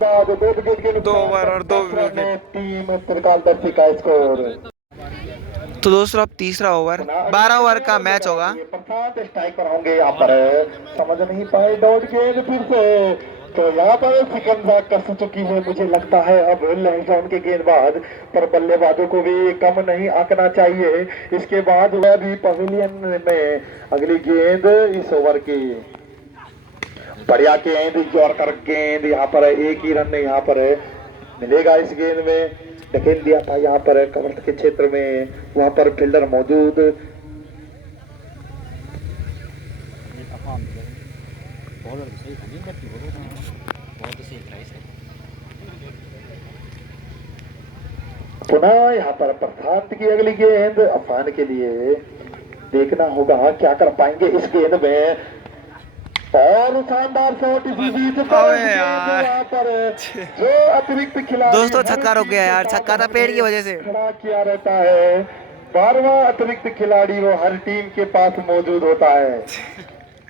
2 ओवर और 2 विकेट। टीम त्रिकाल दर्शी का स्कोर। तो दोस्तों अब तीसरा ओवर, 12 ओवर का मैच होगा। प्रशांत स्ट्राइक पर होंगे। यहाँ पर समझ नहीं पाए डॉट गेंद फिर से। तो यहाँ पर सिकंदर कस चुकी है मुझे लगता है अब लहसुन के गेंदबाज, पर बल्लेबाजों को भी कम नहीं आंकना चाहिए। इसके बाद वह भी पवेलियन में अगली गेंद इस ओवर की। बढ़िया गेंद, यॉर्कर गेंद। यहाँ पर एक ही रन यहाँ पर मिलेगा इस गेंद में। धकेल दिया था यहाँ पर कवर के क्षेत्र में, वहां पर फील्डर मौजूद। पुनः यहाँ पर प्रशांत की अगली गेंद अफान के लिए। देखना होगा क्या कर पाएंगे इस गेंद में। और शानदार शॉट इसी बीच यहाँ पर जो अतिरिक्त खिलाड़ी दोस्तों छक्का रुक गया यार, छक्का था पेड़ की वजह से। खड़ा किया रहता है 12वां अतिरिक्त खिलाड़ी, वो हर टीम के पास मौजूद होता है।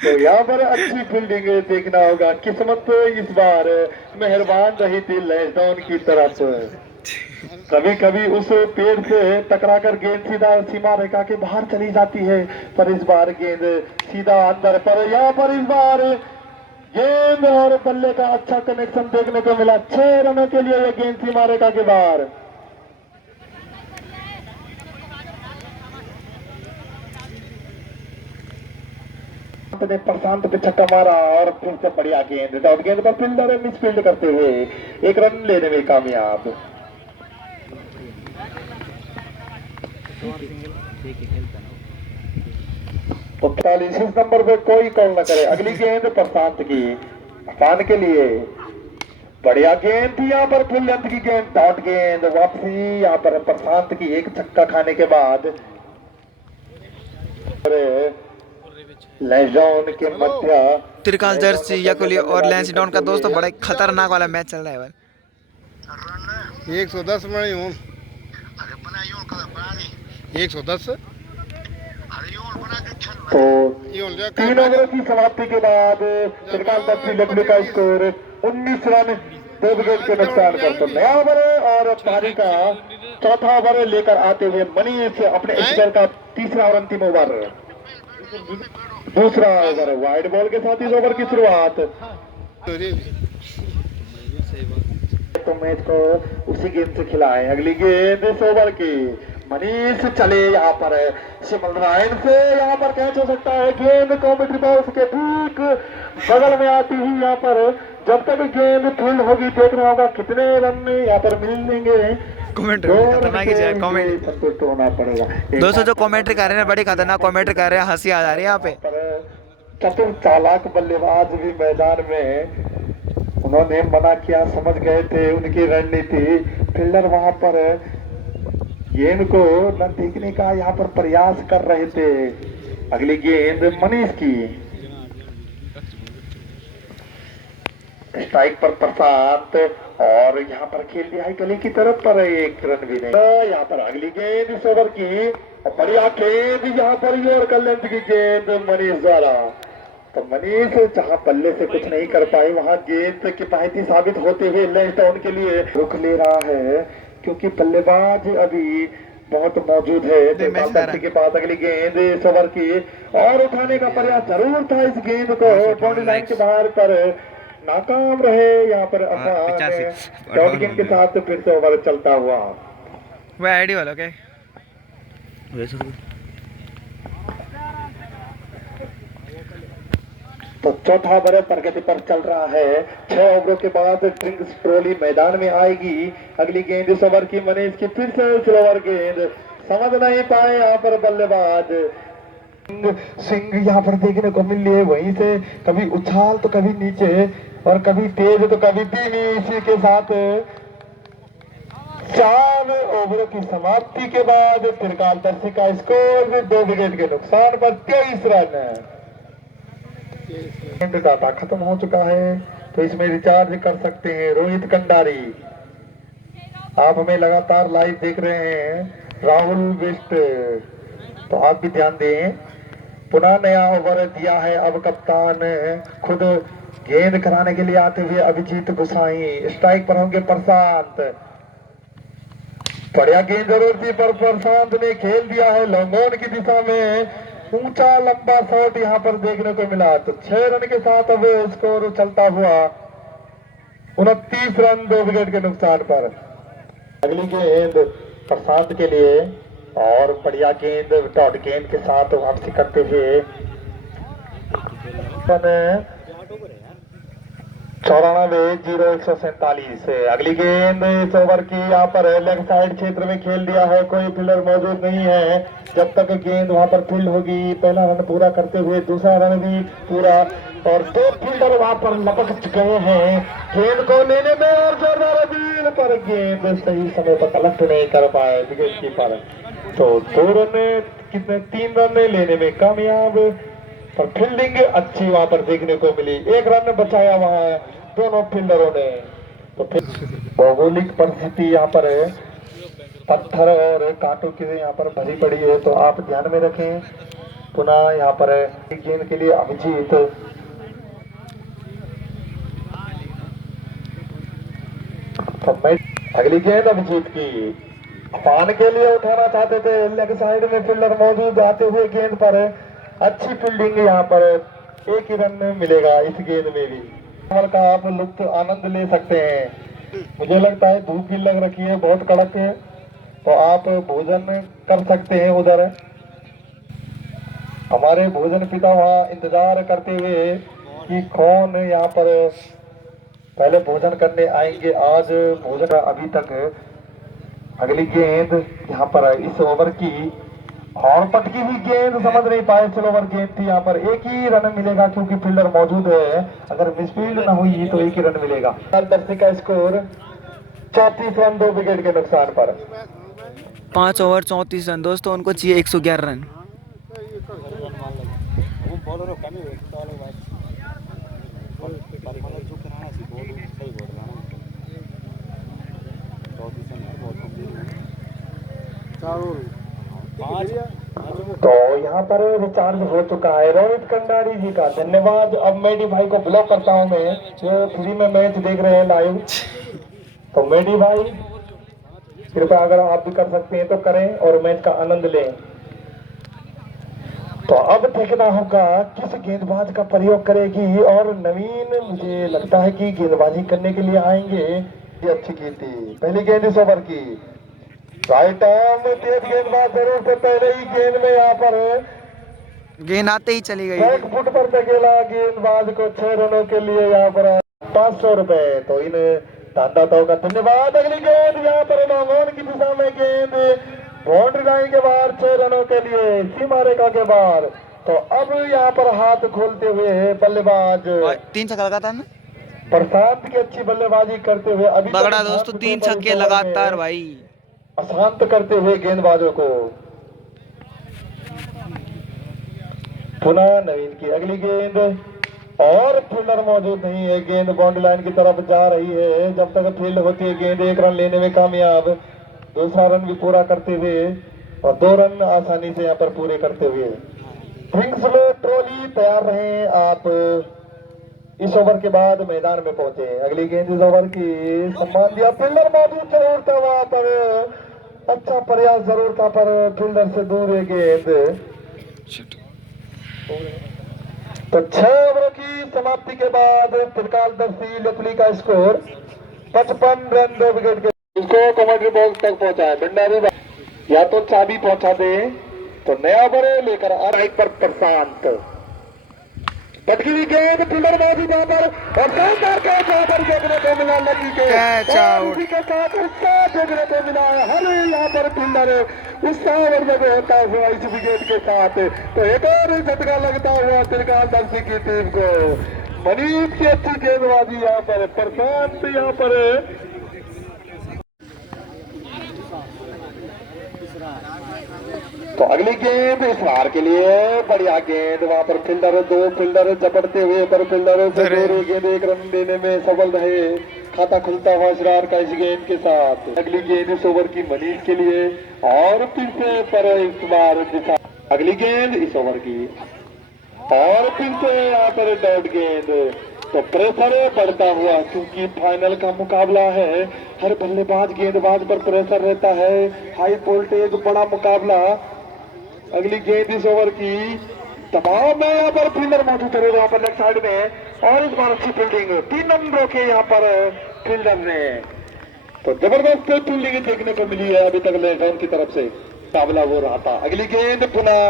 तो यहाँ पर अच्छी फील्डिंग देखना होगा। किस्मत इस बार मेहरबान रही थी लैंडडाउन की तरफ। कभी कभी उस पेड़ से टकराकर गेंद सीधा सीमा रेखा के बाहर चली जाती है, पर इस बार गेंद सीधा अंदर। पर यहाँ पर इस बार गेंद और बल्ले का अच्छा कनेक्शन देखने को मिला। 6 रनों के लिए यह गेंद सीमा रेखा के बाहर। ने प्रशांत पे छक्का मारा और फिर से बढ़िया गेंद। डॉट गेंद पर फील्डर मिसफील्ड करते हुए 1 रन लेने में कामयाब। तो 45 नंबर पे कोई कॉल न करे। अगली गेंद प्रशांत की अफान के लिए। बढ़िया गेंद थी यहाँ पर, फुल लेंथ की गेंद। डॉट गेंद वापसी यहाँ पर प्रशांत की एक छक्का खाने के बाद। लैंसडाउन के मध्य त्रिकाल दर्शी यकुली और लैंसडाउन का दोस्तों बड़ा खतरनाक वाला मैच चल रहा है। 110 बने हूँ, 110। तो 3 ओवरों की समाप्ति के बाद त्रिकाल दर्शी लखनऊ का स्कोर 19 रन 2 विकेट के नुकसान पर। नया ओवर और पारी का चौथा ओवर लेकर आते हुए मनीष अपने स्कोर का तीसरा और अंतिम ओवर। दूसरा ओवर वाइड बॉल के साथ इस ओवर की शुरुआत। तो मैच को उसी गेंद से खिलाए। अगली गेंद इस ओवर की। मनीष चले यहाँ पर सिमल रायन से, यहाँ पर कैच हो सकता है। गेंद कॉमेंट्री बॉक्स के ठीक बगल में आती हुई यहाँ पर। जब तक गेंद फील्ड होगी देखना होगा कितने रन यहाँ पर मिलेंगे। कमेंट्री खतरनाक ही कमेंट संतुष्ट होना पड़ेगा। दोस्तों जो कमेंट्री कर रहे हैं बड़ी खतरनाक कमेंट्री कर रहे हैं, हंसी आ जा रही है यहाँ पे। चतुर चालाक बल्लेबाज भी मैदान में, उन्होंने मना किया, समझ गए थे उनकी रणनीति। फील्डर वहां पर गेंद को न देखने का यहाँ पर प्रयास कर रहे थे। अगली गेंद मनीष की। स्ट्राइक पर प्रसाद और यहाँ पर खेल दिया है गली की तरफ, पर 1 रन भी नहीं। यहाँ पर अगली गेंद इस ओवर की। बढ़िया गेंद यहाँ पर यॉर्कर लेंथ की गेंद मनीष द्वारा। तो मनीष जहां बल्ले से कुछ नहीं कर पाए, वहां गेंद किफायती साबित होते हुए लैंसडाउन के लिए रुख ले रहा है, क्योंकि बल्लेबाज अभी बहुत मौजूद है। दे मैच त्रिपाल दत्त के पास अगली गेंद इस ओवर की और उठाने का प्रयास जरूर था इस गेंद को बाउंड्री लाइन के बाहर पर नाकाम रहे यहाँ पर अफान डॉट गेंद के साथ फिर से ओवर चलता हुआ। वो आईडी वाला क्या तो चौथा ओवर प्रगति पर चल रहा है। 6 ओवरों के बाद ड्रिंक्स ट्रॉली मैदान में आएगी। अगली गेंद इस ओवर की मनीष की फिर से स्लोअर गेंद समझ नहीं पाए यहाँ पर बल्लेबाज सिंह यहाँ पर देखने को मिल रही है। वहीं से कभी उछाल तो कभी नीचे और कभी तेज तो कभी धीमी। इसी के साथ 4 ओवरों की समाप्ति के बाद त्रिकाल दर्शी का स्कोर 2 विकेट के नुकसान पर 23 रन। डाटा खत्म हो चुका है तो इसमें रिचार्ज कर सकते हैं। रोहित कंडारी आप हमें लगातार लाइव देख रहे हैं। राहुल वेस्ट तो आप भी ध्यान दें। पुनः नया ओवर दिया है। अब कप्तान खुद गेंद कराने के लिए आते हुए अभिजीत गुसाई। स्ट्राइक पर होंगे प्रशांत। बढ़िया गेंद जरूर थी पर प्रशांत ने खेल दिया है लॉन्ग ऑन की दिशा में। ऊंचा लंबा शॉट यहाँ पर देखने को मिला। तो 6 रन के साथ अब स्कोर चलता हुआ 29 रन 2 विकेट के नुकसान पर। अगली गेंद प्रशांत के लिए और बढ़िया गेंद डॉट गेंद के साथ वापसी करते हुए 94-0-147। अगली गेंद इस ओवर की यहाँ पर लेग साइड क्षेत्र में खेल दिया है। कोई फील्डर मौजूद नहीं है। जब तक गेंद वहां पर फील्ड होगी पहला रन पूरा करते हुए दूसरा रन भी पूरा और 2 फील्डर वहां पर लपक गए हैं गेंद को लेने में और जोरदार अपील पर गेंद सही समय पर कलेक्ट नहीं कर पाए विकेट कीपर। तो 2 रन कितने 3 रन लेने में कामयाब पर फील्डिंग अच्छी वहां पर देखने को मिली। 1 रन बचाया वहां दोनों फील्डरों ने। तो फिर भौगोलिक परिस्थिति यहाँ पर है पत्थर और कांटों की यहाँ पर भरी पड़ी है तो आप ध्यान में रखें। पुनः यहाँ पर गेंद के लिए अभिजीत अगली गेंद अभिजीत की अफान के लिए उठाना चाहते थे। लेग साइड में फील्डर मौजूद आते हुए गेंद पर अच्छी फील्डिंग यहाँ पर 1 ही रन मिलेगा इस गेंद में भी। का आप लुत्फ आनंद ले सकते हैं। मुझे लगता है धूप भी लग रखी है बहुत कड़क है तो आप भोजन कर सकते हैं उधर। हमारे भोजन पिता वहाँ इंतजार करते हुए कि कौन यहाँ पर पहले भोजन करने आएंगे। आज भोजन अभी तक। अगली गेंद यहाँ पर इस ओवर की और पटकी हुई गेंद समझ नहीं पाए। स्लोवर गेंद थी यहाँ पर 1 ही रन मिलेगा क्योंकि फील्डर मौजूद है। अगर मिसफील्ड ना हुई तो 1 ही रन मिलेगा। दर्शी का स्कोर 34 रन 2 विकेट के नुकसान पर। 5 ओवर 34 रन दोस्तों उनको चाहिए 111 रन। तो यहाँ पर रिचार्ज हो चुका है रोहित कंडारी जी का धन्यवाद। अब मेडी भाई को ब्लॉक करता हूँ मैं जो फ्री में मैच देख रहे हैं लाइव। तो मेडी भाई कृपया अगर आप भी कर सकते हैं तो करें और मैच का आनंद लें। तो अब देखना होगा किस गेंदबाज का प्रयोग करेगी और नवीन मुझे लगता है कि गेंदबाजी करने के लिए आएंगे। ये अच्छी गेंद थी पहली गेंद इस ओवर की राइट आर्म तेज गेंदबाज जरूर से पहले ही गेंद में यहाँ पर गेंद आते ही चली गई। 1 फुट पर धकेला गेंदबाज को 6 रनों के लिए यहाँ पर 500 रुपए। तो इन दानदाताओं का धन्यवाद। अगली गेंद यहाँ पर लॉन्ग की दिशा में गेंद बाउंड्री लाइन के बाहर 6 रनों के लिए सीमा रेखा के बाहर। तो अब यहाँ पर हाथ खोलते हुए बल्लेबाज 3 छक्का लगातार ना प्रशांत की अच्छी बल्लेबाजी करते हुए अभी बगड़ा दोस्तों 3 छक्के लगातार भाई अशांत करते हुए गेंदबाजों को। पुनः नवीन की अगली गेंद और फील्डर मौजूद नहीं है। गेंद बाउंड्री लाइन की तरफ जा रही है। जब तक फील्ड होती है गेंद 1 रन लेने में कामयाब। दूसरा रन भी पूरा करते हुए और 2 रन आसानी से यहाँ पर पूरे करते हुए ड्रिंक्स में ट्रॉली तैयार रहे। आप इस ओवर के बाद मैदान में पहुंचे। अगली गेंद इस ओवर की सम्मान दिया फील्डर मौजूद जरूर था वहां पर अच्छा प्रयास जरूर था पर फील्डर से दूर है गेंद। तो 6 ओवर की समाप्ति के बाद त्रिकालदर्शी लकली का स्कोर 55 रन 2 विकेट के। इसको कमेंट्री बॉक्स तक पहुंचाए भंडारी भाई, या तो चाबी पहुंचा दे तो नया ओवर लेकर आ राइट पर प्रशांत। पटकी हुई गेंद फील्डर मौजूद वहां पर और शानदार कैच यहाँ पर देखने को मिला लकी के। कैच और आउट। उसी के साथ उत्साह देखने को मिला हर यहाँ पर फील्डर उत्साह वर्ग होता हुआ इस विकेट के साथ। तो एक और झटका लगता हुआ त्रिकालदर्शी की टीम को। मनीष की अच्छी गेंदबाजी यहाँ पर, प्रशांत यहाँ पर तो अगली गेंद इस बार के लिए बढ़िया गेंद वहां पर फील्डर, 2 फील्डर झपटते हुए पर फील्डर से दूर गेंद 1 रन देने में सफल रहे। खाता खुलता हुआ इसरार का इस गेंद के साथ। अगली गेंद इस ओवर की मनीष के लिए और फिर से पर इस बार दिशा। अगली गेंद इस ओवर की और फिर से यहाँ पर डॉट गेंद। तो प्रेशर बढ़ता हुआ क्योंकि फाइनल का मुकाबला है, हर बल्लेबाज गेंदबाज पर प्रेशर रहता है, हाई वोल्टेज बड़ा मुकाबला। अगली गेंद इस ओवर की तमाम में यहाँ पर फील्डर मौजूद है वहां पर लेफ्ट साइड में और इस बार अच्छी फील्डिंग 3 नंबरों के यहाँ पर फील्डर ने। तो जबरदस्त फील्डिंग देखने को मिली है अभी तक लेफ्ट हैंड की तरफ से मुकाबला हो रहा था। अगली गेंद पुनः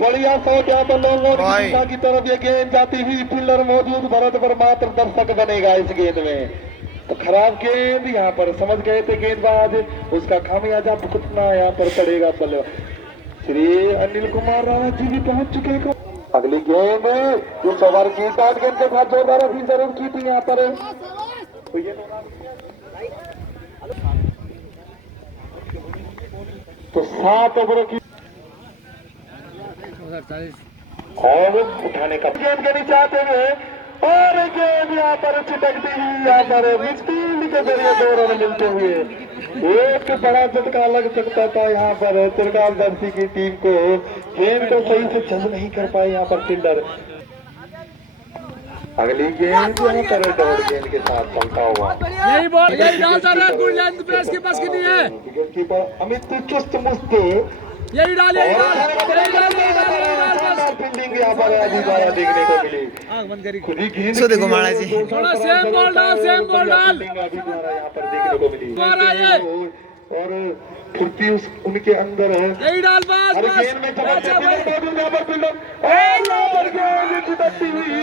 बढ़िया शॉट यहाँ पर लोगों की तरफ ये गेंद जाती हुई फील्डर मौजूद भरत पर मात्र दर्शक बनेगा इस गेंद में। तो खराब गेंद यहाँ पर समझ गए थे गेंदबाज, उसका खामियाजा भुगतना यहाँ पर पड़ेगा। श्री अनिल कुमार राणा जी भी पहुंच चुके हैं। अगली गेंद इस ओवर की डॉट गेंद के साथ जोरदार अपील जरूर की थी यहाँ पर। तो 7 ओवर की और उठाने का गेंद के नीचे आते हुए और गेंद यहाँ पर छिटकती हुई यहाँ पर मिडफील्ड के जरिए 2 रन मिलते हुए एक बड़ा झटका लग सकता था यहाँ पर त्रिकालदर्शी की टीम को। गेंद को सही से चल नहीं कर पाए यहाँ पर फील्डर। अगली गेंद यहाँ पर डॉट गेंद के साथ चलता हुआ यही डाल रहा है गुडलैंड प्रेस के पास की नहीं है। विकेटकीपर अमित चुस्त मुस्त यही डाल फील्डिंग यहाँ पर अभी द्वारा देखने को मिली। खुद ही गेंद सो देखो महाराज जी थोड़ा सेम बॉल डाल अभी द्वारा यहाँ पर देखने को मिली और फुर्ती उनके अंदर है। यही डाल बस हर गेंद में यहाँ पर फील्डर गेंद चिटकती हुई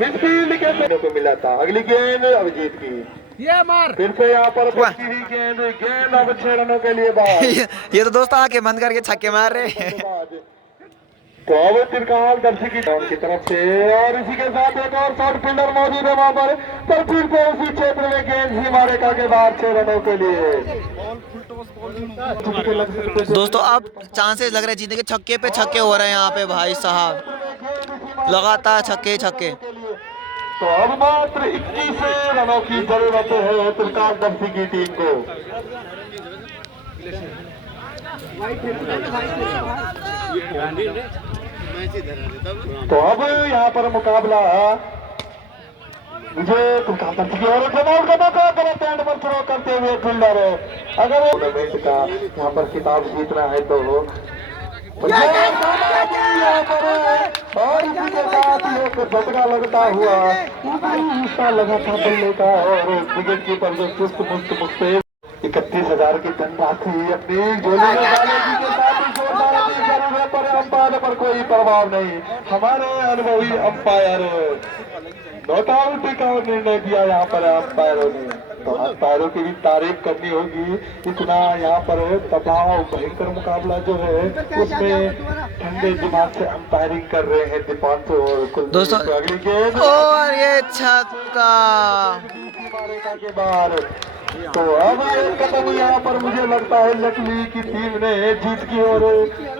मिडफील्ड के देखने को मिला था। अगली गेंद अभिजीत की ये मार फिर से यहाँ पर बची हुई गेंद अब 6 रनों के लिए बाहर। ये तो दोस्त आंखें बंद करके छक्के मार रहे हैं। तो अब त्रिकालदर्शी की तरफ से और इसी के साथ एक और शॉट फील्डर मौजूद है वहां पर फिर से उसी क्षेत्र में गेंद सीमा रेखा के बाद 6 रनों के लिए। दोस्तों अब चांसेस लग रहे हैं जीतने के, छक्के पे छक्के हो रहे हैं यहाँ पे भाई साहब, लगातार छक्के छक्के। तो अब मात्र 21 रनों की जरूरत है त्रिकालदर्शी की टीम को। तो अब यहाँ पर मुकाबला मुझे त्रिकालदर्शी की ओर से बॉल का मौका गलत एंड पर थ्रो करते हुए फील्डर अगर टूर्नामेंट का यहाँ पर खिताब जीतना है तो यहाँ पर और इसी के साथ एक झटका लगता हुआ हिस्सा लगा था बल्ले का और विकेट कीपर जो चुस्त मुस्त 31,000 की धनराशि अपनी झोली में डालेगी के साथ ही जोरदार जरूर है पर अंपायर पर कोई प्रभाव नहीं। हमारे अनुभवी अंपायर नॉट आउट का निर्णय दिया यहाँ पर अंपायरों ने, तो अंपायरों की भी तारीफ करनी होगी। इतना यहाँ पर दबाव भयंकर मुकाबला जो है उसमें ठंडे दिमाग से अंपायरिंग कर रहे हैं दीपांशु और कुलदीप। दोस्तों अगली गेंद और ये छक्का के बाद तो अब एक कदम यहाँ पर मुझे लगता है लकली की टीम ने जीत की ओर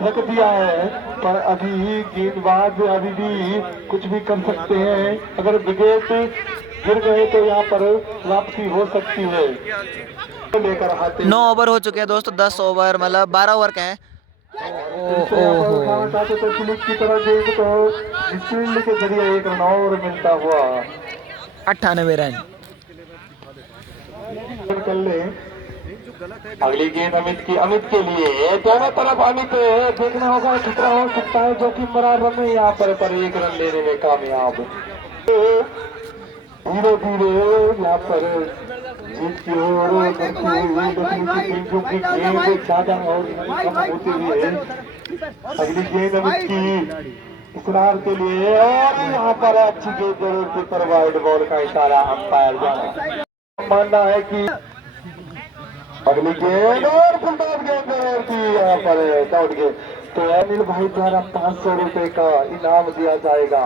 रख दिया है, पर अभी गेंदबाज अभी भी कुछ भी कर सकते हैं। अगर विकेट गिर गए तो यहाँ पर वापसी हो सकती है। लेकर आते 9 ओवर हो चुके हैं दोस्तों, 10 ओवर मतलब 12 ओवर के हैं। तो पुलिस की तरफ गेंद को फील्ड के जरिए 1 रन और मिलता हुआ 98 रन कर ले अगली गेंद अमित की, अमित के लिए दोनों तरफ अमित देखना होगा कितना हो सकता है, जो कि फरार रन में यहाँ पर 1 रन लेने में कामयाब। धीरे धीरे यहाँ पर जीत की ओर बढ़ती हुई टीम जो कि गेंद ज्यादा और कम होते हुए अगली गेंद अमित की इसरार के लिए, और यहाँ पर अच्छी गेंद जरूर थी पर वाइड बॉल का इशारा अंपायर का मानना है कि अगली गेंद और फुलटॉस गेंद जरूर थी यहाँ पर आउट गेंद। तो अनिल भाई द्वारा 500 रुपए का इनाम दिया जाएगा।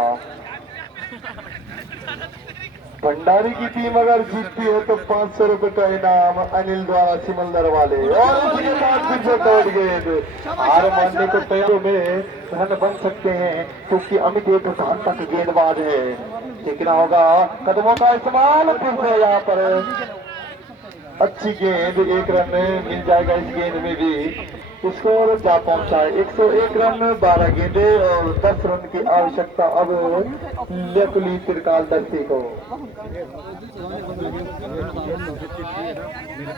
भंडारी की टीम अगर जीतती है तो 500 रुपए का इनाम अनिल द्वारा सिमंदर वाले, और उसके बाद फिर से दौड़ गेंद हार मानने को पैरों में रन बन सकते हैं, क्योंकि अमित एक तक गेंदबाज है। देखना होगा कदमों का इस्तेमाल, फिर से यहाँ पर अच्छी गेंद, 1 रन मिल जाएगा इस गेंद में भी। स्कोर क्या पहुंचा है 101 रन 12 गेंदे और 10 रन की आवश्यकता अब लेकुली त्रिकाल दर्शी को।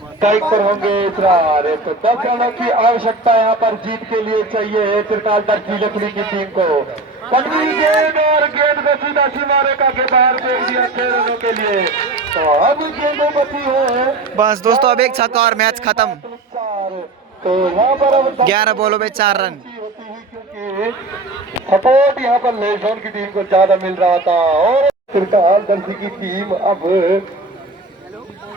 स्ट्राइक पर होंगे इसरार, तो 10 रनों की आवश्यकता यहाँ पर जीत के लिए चाहिए त्रिकाल दर्शी लेकुली की टीम को। पटरी गेंद और गेंद को सीधा सीमारे का के बाहर फेंक दिया 6 रनों के लिए। तो अब गेंदों बची है बस दोस्तों, अब एक छक्का और मैच खत्म। तो यहाँ पर अब 11 बॉलों में 4 रन। क्योंकि सपोर्ट यहाँ पर लेजोन की टीम को ज्यादा मिल रहा था, और त्रिकाल दर्शी की टीम अब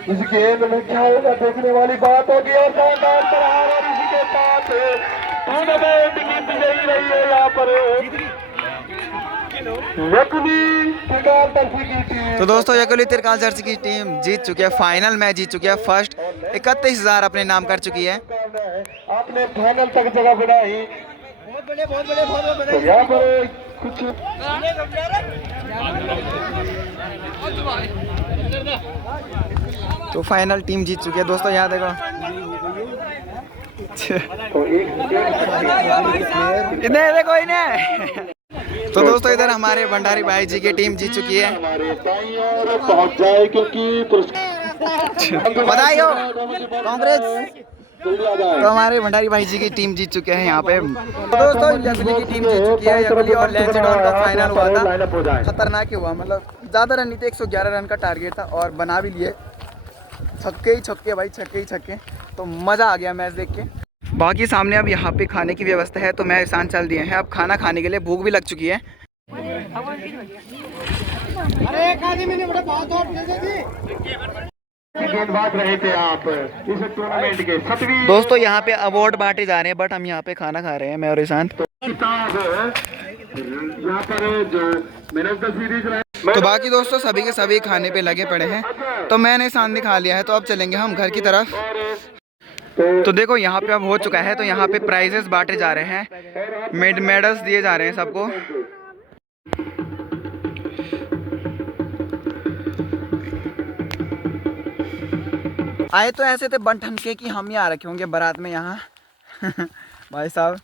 इस गेंद में क्या होगा देखने वाली बात होगी। और शानदार प्रहार, और इसी के साथ टूर्नामेंट जीत गई रही है यहाँ पर लेकुली त्रिकाल दर्शी की टीम। तो दोस्तों लेकुली त्रिकाल दर्शी की टीम जीत चुकी है, फाइनल मैच जीत चुकी है। फर्स्ट 31,000 अपने नाम कर चुकी है। आपने फाइनल तक जगह बनाई, तो यहाँ पर कुछ तो फाइनल टीम जीत चुकी है दोस्तों, यहाँ देखो। तो इधर देखो इन्हें। तो दोस्तों इधर हमारे भंडारी भाई जी की टीम जीत चुकी है। हमारे दाईं ओर पहुंच जाए, क्योंकि बधाई हो, कांग्रेस। तो हमारे भंडारी भाई जी की टीम जीत चुके हैं यहाँ पे। तो दोस्तों यकली की टीम जीत चुकी है। यकली और लैंसडॉन का फाइनल हुआ था, खतरनाक हुआ, मतलब ज़्यादा रन नहीं थे, 111 रन का टारगेट था और बना भी लिए। छक्के ही छक्के भाई, छक्के ही छक्के। तो मज़ा आ गया मैच देख के। बाकी सामने अब यहाँ पे खाने की व्यवस्था है, तो मैं ईशान चल दिए हैं। अब खाना खाने के लिए भूख भी लग चुकी है। गेंदबाज रहे थे आप इस टूर्नामेंट के 7वीं। दोस्तों यहाँ पे अवार्ड बांटे जा रहे हैं, बट हम यहाँ पे खाना खा रहे हैं, मैं और ईशान। यहाँ पर जो मैन ऑफ द सीरीज रहे। तो बाकी दोस्तों सभी के सभी खाने पे लगे पड़े हैं, तो मैंने ईशान ने खा लिया है। तो अब चलेंगे हम घर की तरफ। तो देखो यहाँ पे अब हो चुका है, तो यहाँ पे प्राइजेस बांटे जा रहे हैं, मेडल्स दिए जा रहे हैं सबको। आए तो ऐसे थे बन ठनके कि हम ही आ रखे होंगे बारात में यहाँ। भाई साहब,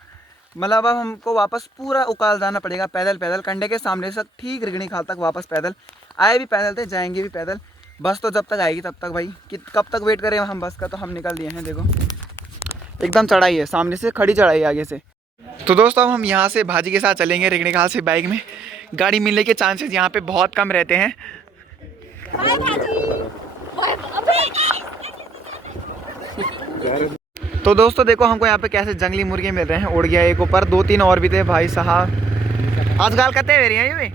मतलब अब हमको वापस पूरा उकाल जाना पड़ेगा पैदल पैदल, कंडे के सामने से ठीक रिगणी खाल तक वापस पैदल। आए भी पैदल थे, जाएंगे भी पैदल। बस तो जब तक आएगी तब तक भाई, कि कब तक वेट करें हम बस का। तो हम निकल दिए हैं, देखो एकदम चढ़ाई है, सामने से खड़ी चढ़ाई आगे से। तो दोस्तों अब हम यहाँ से भाजी के साथ चलेंगे रिगणी खाल से बाइक में। गाड़ी मिलने के चांसेस यहाँ पे बहुत कम रहते हैं। तो दोस्तों देखो हमको यहाँ पे कैसे जंगली मुर्गे मिल रहे हैं। उड़ गया एक ऊपर, 2-3 और भी थे भाई साहब। आजकल कहते हैं ये